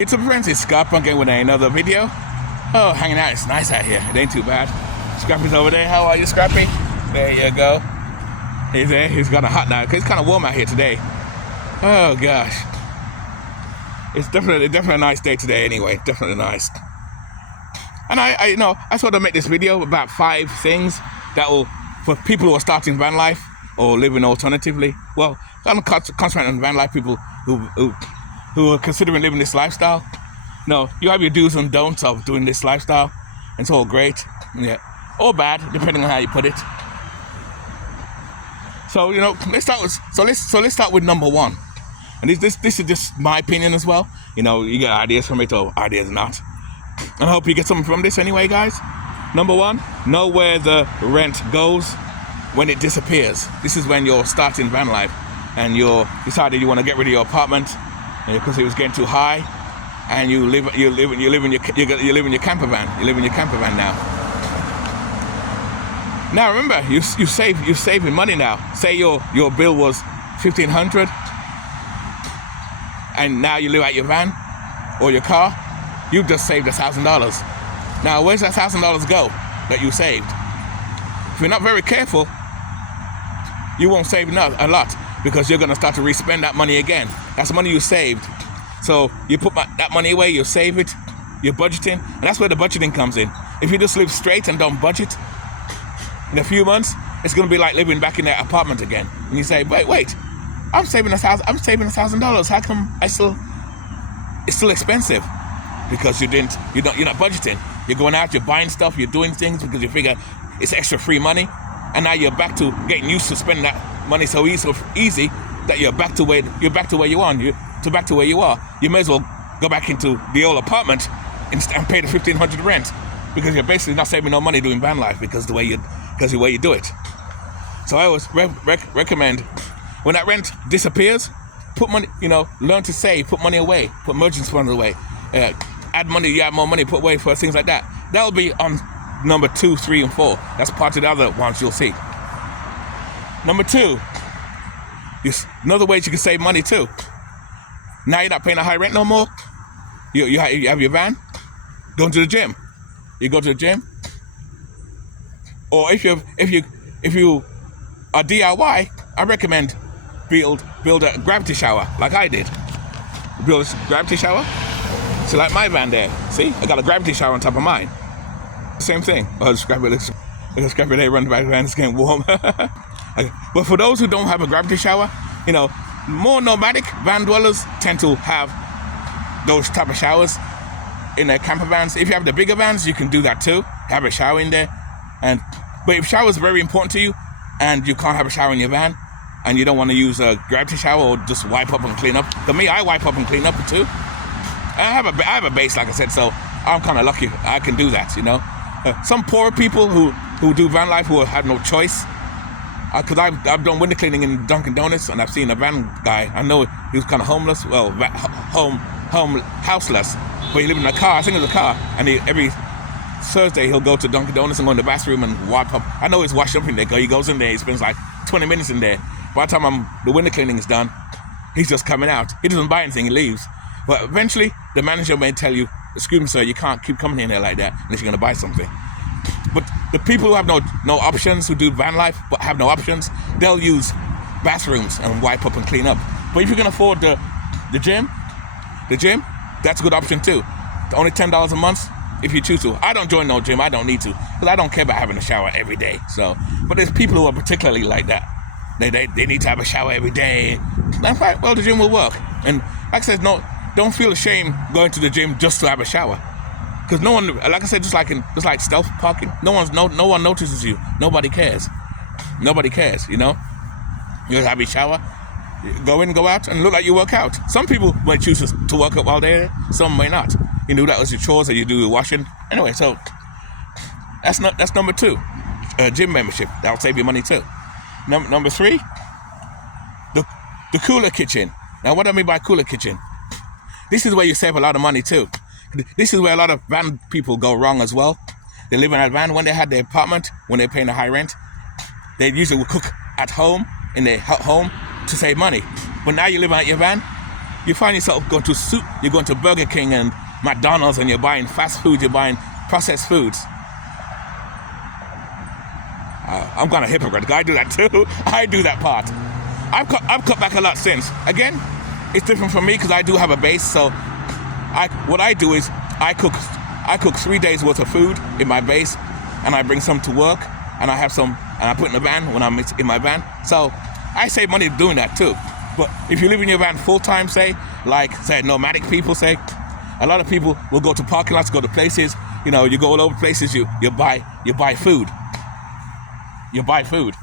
It's up friends, it's Scott Punkin with another video. Oh, hanging out, it's nice out here. It ain't too bad. Scrappy's over there. How are you, Scrappy? There you go. He's there. He's got a hot now because it's kind of warm out here today. Oh gosh, it's definitely a nice day today. Anyway, definitely nice. And I sort of make this video about 5 things that will, for people who are starting van life or living alternatively. Well, I'm concentrating on van life people who are considering living this lifestyle. No, you have your do's and don'ts of doing this lifestyle. It's all great, yeah, or bad, depending on how you put it. So let's start with number 1. And this is just my opinion as well. You get ideas from it or ideas not. And I hope you get something from this anyway, guys. Number 1, know where the rent goes when it disappears. This is when you're starting van life and you're decided you want to get rid of your apartment because it was getting too high, and you live in your camper van. You live in your camper van now. Now remember, you're saving money now. Say your bill was $1,500, and now you live out your van or your car. You've just saved $1,000. Now where's that $1,000 go that you saved? If you're not very careful, you won't save a lot, because you're going to start to re-spend that money again. That's money you saved. So you put that money away, you save it, you're budgeting, and that's where the budgeting comes in. If you just live straight and don't budget, in a few months, it's going to be like living back in that apartment again. And you say, wait, I'm saving $1,000. How come it's still expensive? Because you're not budgeting. You're going out, you're buying stuff, you're doing things because you figure it's extra free money, and now you're back to getting used to spending that money so easy that you're back to where you are. You may as well go back into the old apartment and pay the $1,500 rent, because you're basically not saving no money doing van life because the way you do it. So I always recommend, when that rent disappears, put money, learn to save, put money away, put emergency funds away, add money, you have more money, put away for things like that. That'll be on number 2, 3, and 4. That's part of the other ones you'll see. Number 2, another way you can save money too. Now you're not paying a high rent no more. You have your van, going to the gym. You go to the gym, or if you are DIY, I recommend build a gravity shower like I did. Build a gravity shower. So like my van there, see, I got a gravity shower on top of mine. Same thing. Oh, Scrappy there running back around, it's getting warm. But for those who don't have a gravity shower, more nomadic van dwellers tend to have those type of showers in their camper vans. If you have the bigger vans, you can do that too. Have a shower in there. But if shower is very important to you and you can't have a shower in your van and you don't want to use a gravity shower or just wipe up and clean up. For me, I wipe up and clean up too. I have a base, like I said, so I'm kind of lucky I can do that, Some poor people who do van life who have no choice, because I've done window cleaning in Dunkin' Donuts, and I've seen a van guy. I know he was kind of homeless, houseless, but he lived in a car. I think it was a car, and every Thursday he'll go to Dunkin' Donuts and go in the bathroom and wipe up. I know he's washed up in there. He goes in there, he spends like 20 minutes in there. By the time the window cleaning is done, he's just coming out. He doesn't buy anything, he leaves. But eventually, the manager may tell you, "Excuse me, sir, you can't keep coming in here like that unless you're going to buy something." But the people who have no options, who do van life but have no options, they'll use bathrooms and wipe up and clean up. But if you can afford the gym, that's a good option too. Only $10 a month if you choose to. I don't join no gym. I don't need to, because I don't care about having a shower every day. So, but there's people who are particularly like that. They need to have a shower every day. That's right. Well, the gym will work. And like I said, don't feel ashamed going to the gym just to have a shower. Because no one, like I said, just like stealth parking, no one notices you. Nobody cares. You have your shower, go in, go out, and look like you work out. Some people might choose to work out while they're there. Some may not. You do that as your chores, or you do your washing. Anyway, so that's number 2, gym membership. That'll save you money too. Number 3, the cooler kitchen. Now, what do I mean by cooler kitchen? This is where you save a lot of money too. This is where a lot of van people go wrong as well. They live in a van. When they had their apartment, when they're paying a high rent, they usually will cook at home, in their home, to save money. But now you live out your van, you find yourself going to you're going to Burger King and McDonald's, and you're buying fast food, you're buying processed foods. I'm kind of hypocritical. I do that too. I do that part. I've cut back a lot since. Again, it's different for me because I do have a base. So what I do is I cook 3 days worth of food in my base, and I bring some to work, and I have some, and I put in the van when I'm in my van. So I save money doing that too. But if you live in your van full time, say nomadic people, say, a lot of people will go to parking lots, go to places. You know, you go all over places. You buy food. You buy food,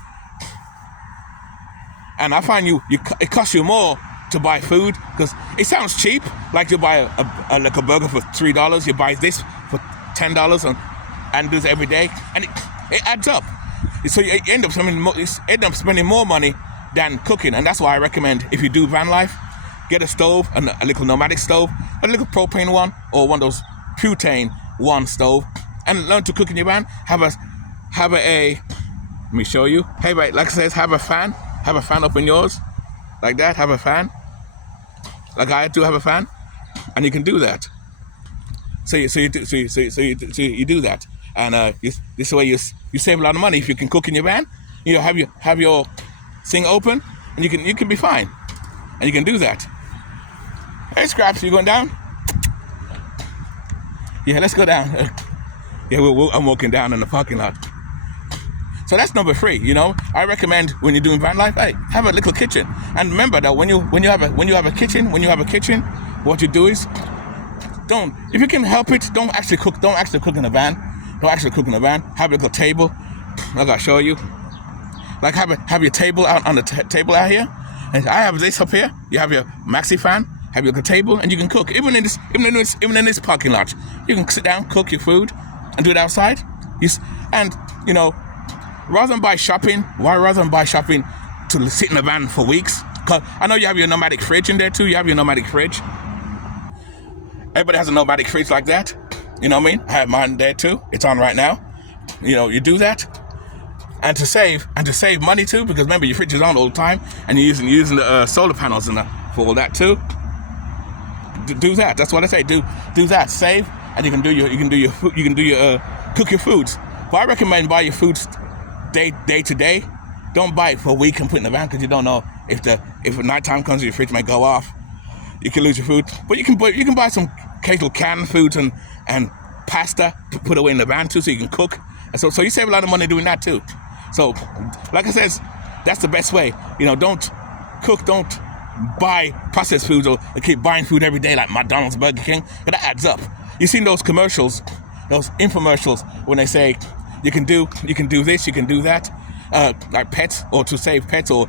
and I find it costs you more to buy food because it sounds cheap. Like you buy a burger for $3, you buy this for $10, and do this every day, and it adds up. So you end up spending more money than cooking, and that's why I recommend, if you do van life, get a stove, a little nomadic stove, a little propane one, or one of those butane one stove, and learn to cook in your van. Have a let me show you. Hey, right, like I said, have a fan up in yours, like that. Have a fan, like I do have a fan, and you can do that. So you do that, and this way you save a lot of money if you can cook in your van. You know, have your thing open, and you can be fine, and you can do that. Hey, Scraps, you going down? Yeah, let's go down. Yeah, I'm walking down in the parking lot. So that's number 3. You know, I recommend when you're doing van life, hey, have a little kitchen. And remember that when you have a kitchen, what you do is if you can help it, don't actually cook in the van. Have a little table. I gotta show you. Like have your table out on the table out here. And I have this up here. You have your maxi fan. Have your little table, and you can cook. Even in this parking lot, you can sit down, cook your food, and do it outside. Rather than buy shopping to sit in the van for weeks? Cause I know you have your nomadic fridge in there too. You have your nomadic fridge. Everybody has a nomadic fridge like that. You know what I mean? I have mine there too. It's on right now. You know, you do that, and to save money too, because remember your fridge is on all the time, and you're using the solar panels and for all that too. Do that. That's what I say. Do that. Save, and you can cook your foods. But I recommend buy your foods day to day. Don't buy it for a week and put it in the van, because you don't know if nighttime comes, your fridge may go off. You can lose your food. But you can buy some occasional canned foods and pasta to put away in the van too, so you can cook. And so you save a lot of money doing that too. So, like I said, that's the best way. You know, don't buy processed foods or keep buying food every day like McDonald's, Burger King. But that adds up. You've seen those commercials, those infomercials, when they say you can do this, you can do that, like pets, or to save pets, or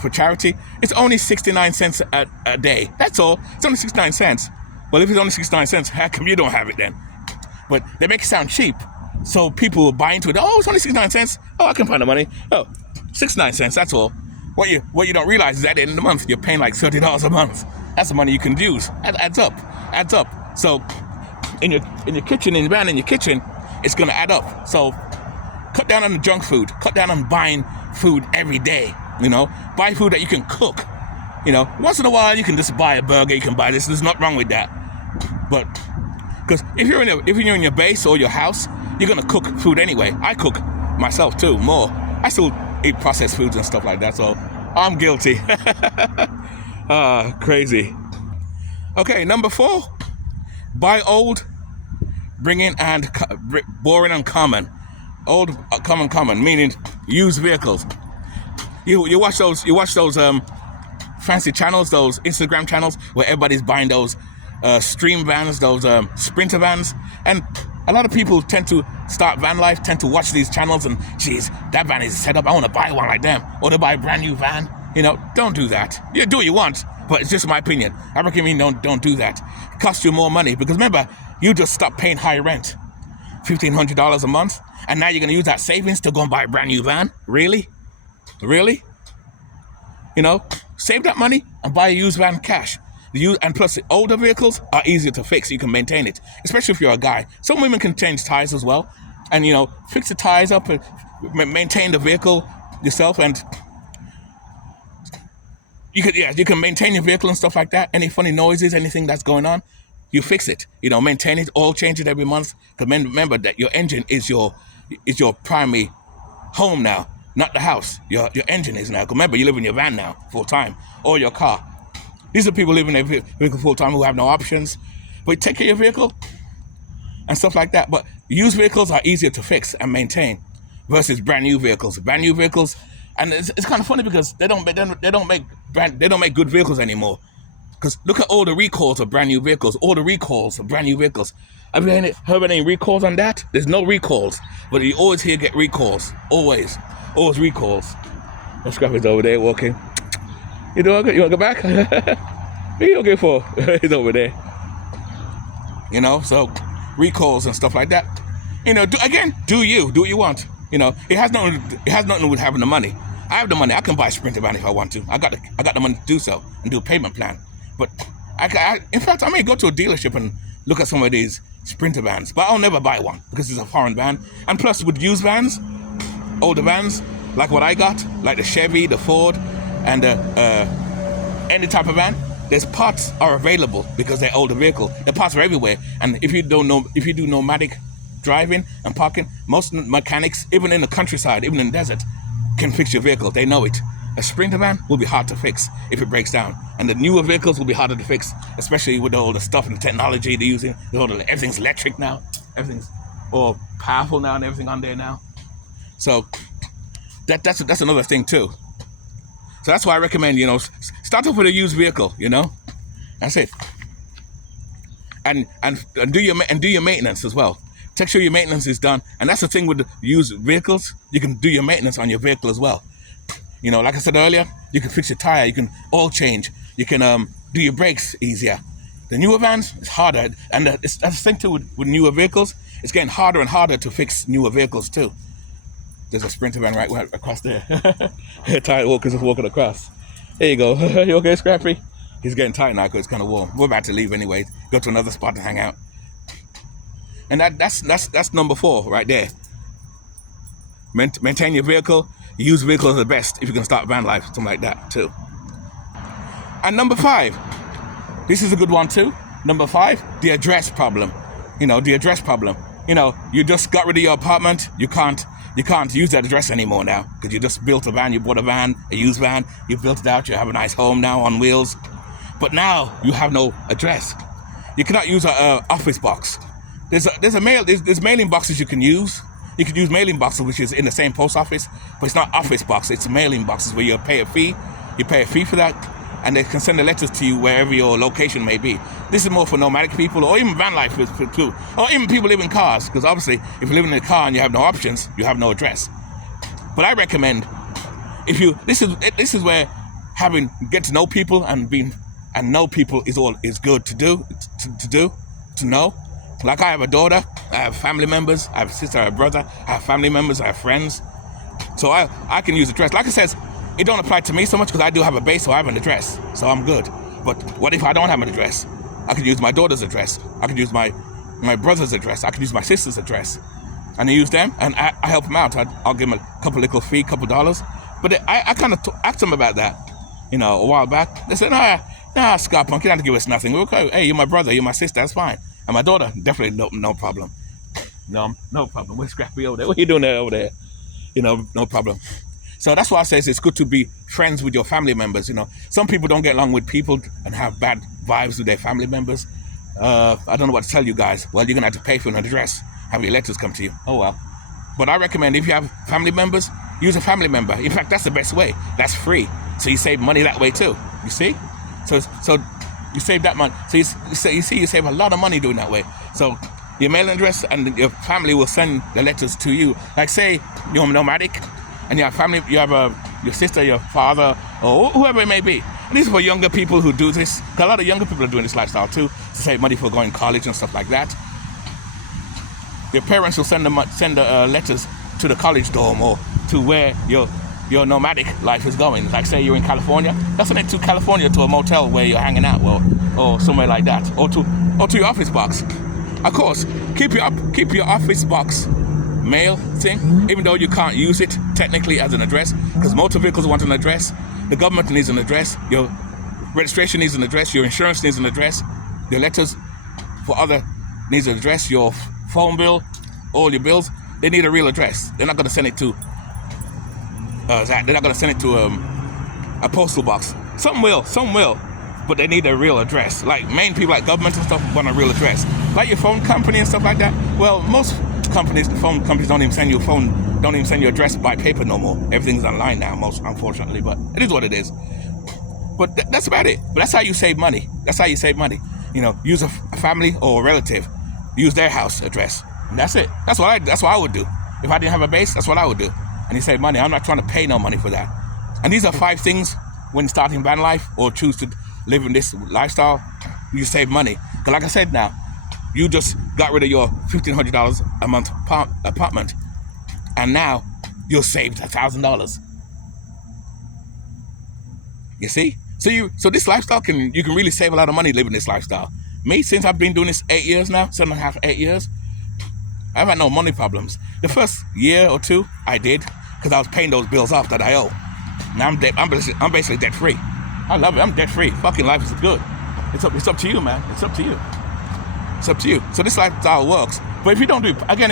for charity. It's only 69 cents a day. That's all. It's only 69 cents. Well, if it's only 69 cents, how come you don't have it then? But they make it sound cheap, so people will buy into it. Oh, it's only 69 cents. Oh, I can find the money. Oh, 69 cents. That's all. What you don't realize is at the end of the month, you're paying like $30 a month. That's the money you can use. That adds up. So in your kitchen, in your van, in your kitchen, it's gonna add up. So cut down on the junk food. Cut down on buying food every day. You know, buy food that you can cook. You know, once in a while you can just buy a burger. You can buy this. There's nothing wrong with that. But because if you're in your base or your house, you're gonna cook food anyway. I cook myself too, more. I still eat processed foods and stuff like that, so I'm guilty. Crazy. Okay, number 4, buy old, bring in and boring and common. Old, common, meaning used vehicles. You watch those fancy channels, those Instagram channels where everybody's buying those stream vans, those sprinter vans, and a lot of people tend to start van life, tend to watch these channels and, geez, that van is set up, I want to buy one like them, or to buy a brand new van. You know, don't do that. You do what you want, but it's just my opinion. I recommend don't do that. It costs you more money, because remember, you just stopped paying high rent, $1,500 a month, and now you're going to use that savings to go and buy a brand new van? Really? You know, save that money and buy a used van cash. And plus, the older vehicles are easier to fix. You can maintain it, especially if you're a guy. Some women can change tires as well, and you know, fix the tires up and maintain the vehicle yourself. And You can maintain your vehicle and stuff like that. Any funny noises, anything that's going on, you fix it. Maintain it, oil change it every month. Because remember that your engine is your primary home now, not the house. Your engine is now. 'Cause remember, you live in your van now full time, or your car. These are people living in their vehicle full time who have no options. But take care of your vehicle and stuff like that. But used vehicles are easier to fix and maintain versus brand new vehicles. Brand new vehicles, and it's kind of funny because they don't make good vehicles anymore. Because look at all the recalls of brand new vehicles. All the recalls of brand new vehicles. Have you heard any recalls on that? There's no recalls, but you always get recalls. Always recalls. The Scrappy's over there walking. You doing good? You want to go back? What are you looking for? He's over there. So recalls and stuff like that. Do what you want. It has nothing with having the money. I have the money. I can buy a Sprinter van if I want to. I got the money to do so and do a payment plan. But in fact, I may go to a dealership and look at some of these Sprinter vans, but I'll never buy one because it's a foreign van. And plus, with used vans, older vans, like what I got, like the Chevy, the Ford, and any type of van, there's parts are available because they're older vehicle. The parts are everywhere. And if you do nomadic driving and parking, most mechanics, even in the countryside, even in the desert, can fix your vehicle. They know it. A Sprinter van will be hard to fix if it breaks down. And the newer vehicles will be harder to fix, especially with all the stuff and the technology they're using. Everything's electric now. Everything's all powerful now and everything on there now. So that's another thing too. So that's why I recommend, start off with a used vehicle, That's it. And do your maintenance as well. Make sure your maintenance is done. And that's the thing with the used vehicles. You can do your maintenance on your vehicle as well. Like I said earlier, you can fix your tire, you can oil change, you can do your brakes easier. The newer vans, it's harder. And that's the thing too with newer vehicles. It's getting harder and harder to fix newer vehicles too. There's a Sprinter van right across there. Tired Walker's just walking across. There you go. You okay, Scrappy? He's getting tired now because it's kind of warm. We're about to leave anyway. Go to another spot to hang out. And that's number 4 right there. Maintain your vehicle. Used vehicles are the best if you can start van life, something like that too. And number 5, this is a good one too. Number 5, the address problem. The address problem. You just got rid of your apartment. You can't use that address anymore now because you just built a van. You bought a used van. You built it out. You have a nice home now on wheels. But now you have no address. You cannot use a office box. There's mailing boxes you can use. You can use mailing boxes, which is in the same post office, but it's not office box. It's mailing boxes where you pay a fee. You pay a fee for that, and they can send the letters to you wherever your location may be. This is more for nomadic people, or even van life too, or even people live in cars. Because obviously, if you live in a car and you have no options, you have no address. But I recommend this is where get to know people and know people is good to know. Like I have a daughter, I have family members, I have a sister, I have a brother, I have family members, I have friends. So I can use address. Like I said, it don't apply to me so much because I do have a base, so I have an address. So I'm good. But what if I don't have an address? I could use my daughter's address. I could use my brother's address. I could use my sister's address. And I use them, and I help them out. I'll give them a couple little fee, couple dollars. But I kind of asked them about that, a while back. They said, nah, Scott Punk, you don't have to give us nothing. We're okay. Hey, you're my brother, you're my sister, that's fine. And my daughter, definitely no problem. No problem. We're Scrappy over there. What are you doing there over there? No problem. So that's why I say it's good to be friends with your family members. Some people don't get along with people and have bad vibes with their family members. I don't know what to tell you guys. Well, you're going to have to pay for an address, have your letters come to you. Oh, well. But I recommend if you have family members, use a family member. In fact, that's the best way. That's free. So you save money that way too. You see? So you save that money. So you save a lot of money doing that way. So your mailing address and your family will send the letters to you. Like say you're nomadic and you have family, you have your sister, your father, or whoever it may be. And this is for younger people who do this. Because a lot of younger people are doing this lifestyle too, to save money for going to college and stuff like that. Your parents will send letters to the college dorm or to where your nomadic life is going. Like say you're in California, that's send it to California to a motel where you're hanging out, or somewhere like that, or to your office box. Of course, keep your office box mail thing, even though you can't use it technically as an address, because motor vehicles want an address. The government needs an address. Your registration needs an address. Your insurance needs an address. Your letters for other needs an address. Your phone bill, all your bills, they need a real address. They're not going to send it to they're not going to send it to a postal box. Some will, but they need a real address. Like main people like government and stuff want a real address. Like your phone company and stuff like that. Well, most companies, the phone companies don't even send you your address by paper no more. Everything's online now, most unfortunately, but it is what it is. But that's about it. But that's how you save money. That's how you save money. You know, use a family or a relative, use their house address. And that's it. That's what I would do. If I didn't have a base, that's what I would do. And you save money. I'm not trying to pay no money for that. And these are 5 things when starting van life or choose to live in this lifestyle, you save money. Because like I said now, you just got rid of your $1,500 a month apartment. And now you'll save $1,000. You see? So this lifestyle you can really save a lot of money living this lifestyle. Me, since I've been doing this 8 years now, 7.5, 8 years, I've had no money problems. The first year or 2, I did, because I was paying those bills off that I owe. Now I'm basically debt free. I love it. I'm debt free. Fucking life is good. It's up to you, man. It's up to you. It's up to you. So this lifestyle works. But if you don't do it, again,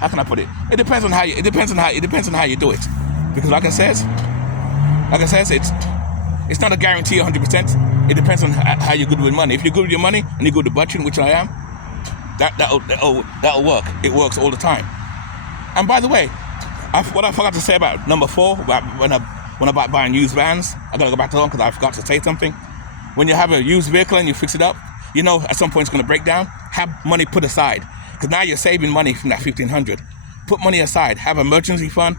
how can I put it? It depends on how you do it. Because like I says, it's not a guarantee 100%. It depends on how you're good with money. If you're good with your money and you're good with budgeting, which I am, that'll work. It works all the time. And by the way, what I forgot to say about number 4, when about buying used vans, I gotta go back to that one because I forgot to say something. When you have a used vehicle and you fix it up, you know at some point it's gonna break down. Have money put aside, because now you're saving money from that $1,500. Put money aside. Have an emergency fund,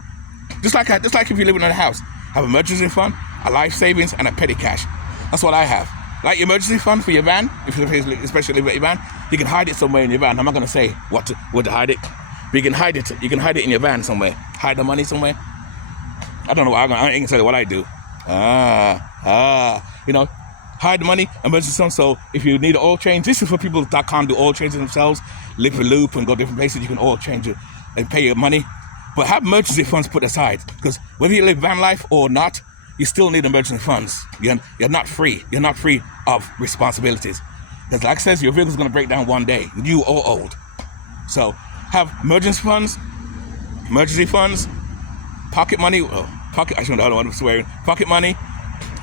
just like if you're living in a house. Have an emergency fund, a life savings, and a petty cash. That's what I have. Like your emergency fund for your van, if you especially live with your van, you can hide it somewhere in your van. I'm not gonna say where to hide it, but you can hide it. You can hide it in your van somewhere. Hide the money somewhere. I don't know. I ain't gonna tell you what I do. You know, hide the money, emergency fund. So if you need an oil change, this is for people that can't do oil changes themselves, live a loop and go different places. You can oil change it and pay your money. But have emergency funds put aside, because whether you live van life or not, you still need emergency funds. You're not free. You're not free of responsibilities. Because like I says, your vehicle's gonna break down one day, new or old. So have emergency funds, pocket money, I don't know what I'm swearing, pocket money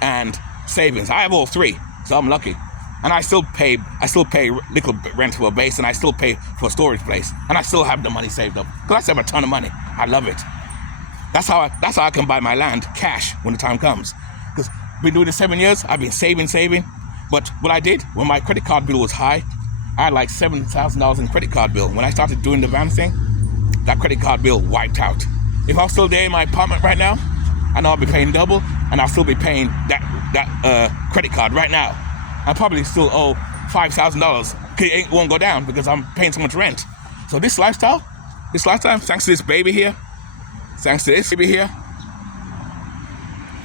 and savings. I have all 3, so I'm lucky. And I still pay little rent for a base, and I still pay for a storage place, and I still have the money saved up. Because I save a ton of money. I love it. That's how I can buy my land cash when the time comes. Because I've been doing this 7 years, I've been saving. But what I did, when my credit card bill was high, I had like $7,000 in credit card bill. When I started doing the van thing, that credit card bill wiped out. If I was still there in my apartment right now, I know I'll be paying double, and I'll still be paying that credit card right now. I probably still owe $5,000. It won't go down because I'm paying so much rent. So this lifestyle, thanks to this baby here,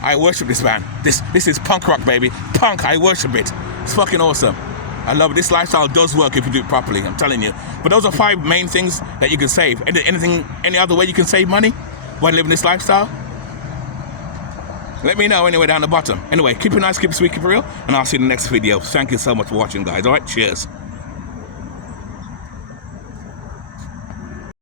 I worship this van. This is punk rock, baby. Punk, I worship it. It's fucking awesome. I love it. This lifestyle does work if you do it properly, I'm telling you. But those are 5 main things that you can save. Any other way you can save money while living this lifestyle? Let me know anyway down the bottom. Anyway, keep it nice, keep it sweet, keep it real, and I'll see you in the next video. Thank you so much for watching, guys. All right, cheers.